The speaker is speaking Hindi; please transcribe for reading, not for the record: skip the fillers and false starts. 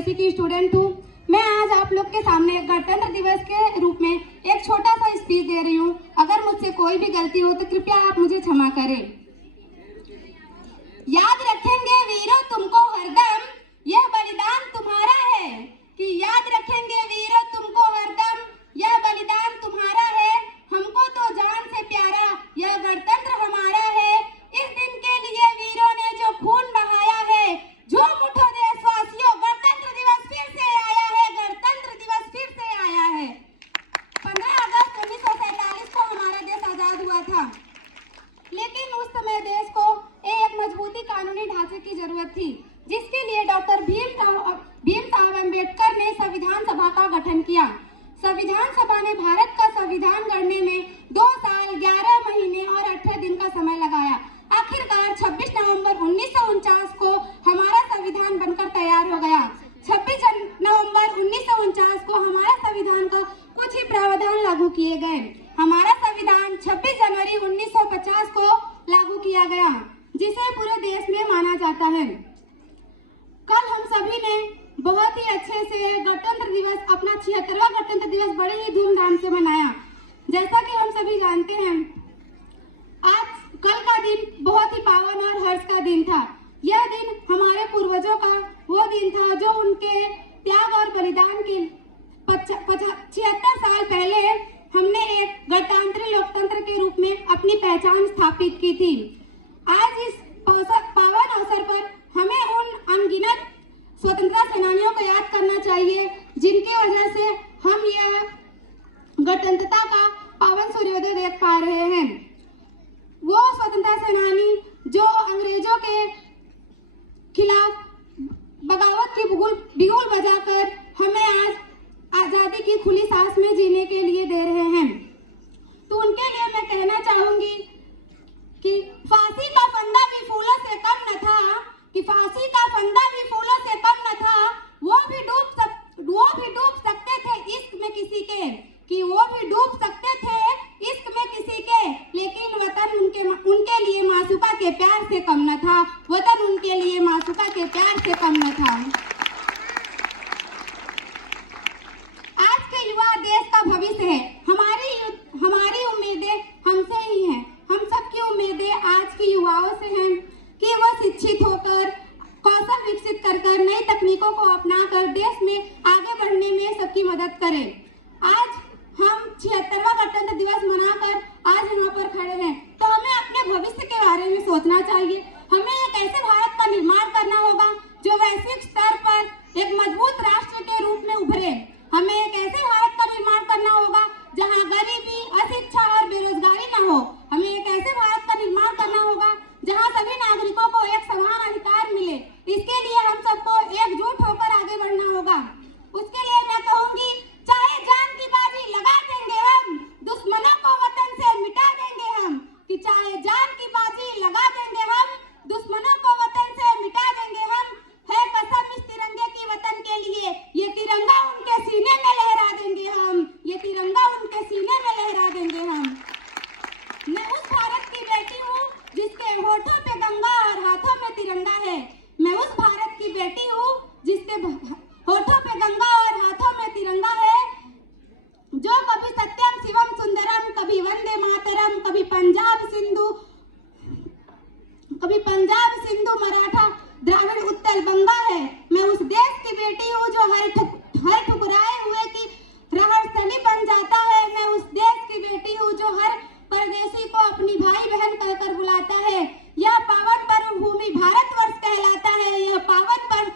बीएससी की स्टूडेंट हूँ। मैं आज आप लोग के सामने गणतंत्र दिवस के रूप में एक छोटा सा स्पीच दे रही हूँ। अगर मुझसे कोई भी गलती हो तो कृपया आप मुझे क्षमा करें। याद रखेंगे वीरों तुमको हरदम, यह बलिदान तुम्हारा है। कि याद रखेंगे वीरों तुमको हरदम, यह बलिदान तुम्हारा है। हमको तो जान से प्यारा यह गणतंत्र हमारा है। इस दिन के लिए वीरों ने जो खून बहाया है, झूम उठो देशवासियों, गणतंत्र दिवस फिर से आया है, गणतंत्र दिवस फिर से आया है। 15 अगस्त 1947 को हमारा देश आजाद हुआ था, लेकिन उस समय देश को एक मजबूती कानूनी ढांचे की जरूरत थी, जिसके लिए डॉक्टर भीमराव अंबेडकर ने संविधान सभा का गठन किया। संविधान सभा ने भारत का संविधान गढ़ने में 2 साल 11 महीने और 18 दिन का समय लगाया। आखिरकार 26 नवंबर 1949 को हमारा संविधान बनकर तैयार हो गया। 26 नवंबर 1949 को हमारा संविधान का कुछ ही प्रावधान लागू किए गए। हमारा संविधान 26 जनवरी 1950 को लागू किया गया, जिसे पूरे देश में माना जाता है। कल हम सभी ने बहुत ही अच्छे से गणतंत्र दिवस, अपना 76वां गणतंत्र दिवस बड़े ही धूमधाम से मनाया। जैसा कि हम सभी जानते हैं, आज कल का दिन बहुत ही पावन और हर्ष का दिन था। यह दिन हमारे पूर्वजों का वो दिन था जो उनके त्याग और बलिदान के 76 साल पहले हमने एक गणतांत्रिक लोकतंत्र के रूप में अपनी पहचान स्थापित की थी। आज इस पावन अवसर पर हमें उन अनगिनत स्वतंत्रता सेनानियों को याद करना चाहिए, जिनकी वजह से हम यह गणतंत्रता का पावन सूर्योदय देख पा रहे हैं। वो स्वतंत्रता सेनानी जो अंग्रेजों के खिलाफ बगावत की बिगुल बजाकर हमें आज आजादी की खुली सांस में जीने के लिए दे रहे हैं। तो उनके लिए मैं कहना चाहूंगी कि फांसी का फंदा भी फूलों से कम न था, कि फांसी का फंदा भी फूलों से कम न था। वो भी डूब सकते थे इश्क में किसी के, कि वो भी डूब सकते थे इश्क में किसी के, लेकिन वतन उनके लिए मासूका के प्यार से कम न था। वतन उनके लिए मासूका के प्यार से कम न था। आज के युवा देश का भविष्य है। हमारी उम्मीदें हमसे ही हैं। हम सबकी उम्मीदें आज के युवाओं से हैं कि वह शिक्षित होकर, कौशल विकसित कर नई तकनीकों को अपनाकर देश में आगे बढ़ने में सबकी मदद करें। आज हम 76वां गणतंत्र दिवस मनाकर आज यहाँ पर खड़े हैं, तो हमें अपने भविष्य के बारे में सोचना चाहिए। हमें एक ऐसे भारत का निर्माण करना होगा जो वैश्विक स्तर पर एक मजबूत राष्ट्र के रूप में उभरे। हमें एक ऐसे भारत का निर्माण करना होगा जहाँ गरीबी, अशिक्षा और बेरोजगारी न हो। हमें एक ऐसे भारत का निर्माण करना होगा जहाँ सभी नागरिकों को एक समान अधिकार मिले। इसके लिए हम सबको एकजुट होकर आगे बढ़ना होगा। उसके लिए मैं कहूँगी, चाहे जान की बाजी लगा देंगे हम, दुश्मनों को वतन से मिटा देंगे हम। कि चाहे जान की बाजी लगा देंगे हम, दुश्मनों को वतन से मिटा देंगे हम। है कसम इस तिरंगे की वतन के लिए, ये तिरंगा उनके सीने में लहरा देंगे हम। ये तिरंगा उनके सीने में लहरा देंगे हम। मैं उस भारत की बेटी हूँ जिसके होठों पे गंगा और हाथों में तिरंगा है। मैं उस भारत की बेटी हूँ जिसके होठों पे गंगा और हाथों में तिरंगा है, जो कभी सत्यम शिवम सुंदरम, कभी वंदे मातरम, कभी पंजाब सिंधु मराठा द्राविड़ उत्कल बंगा है। मैं उस देश की बेटी हूँ जो हर ठुकराए हुए की रहस्यली बन जाता है। मैं उस देश की बेटी हूँ जो हर परदेशी को अपनी भाई बहन कहकर बुलाता है। यह पावन पर्व भूमि भारतवर्ष कहलाता है। यह पावन पर्व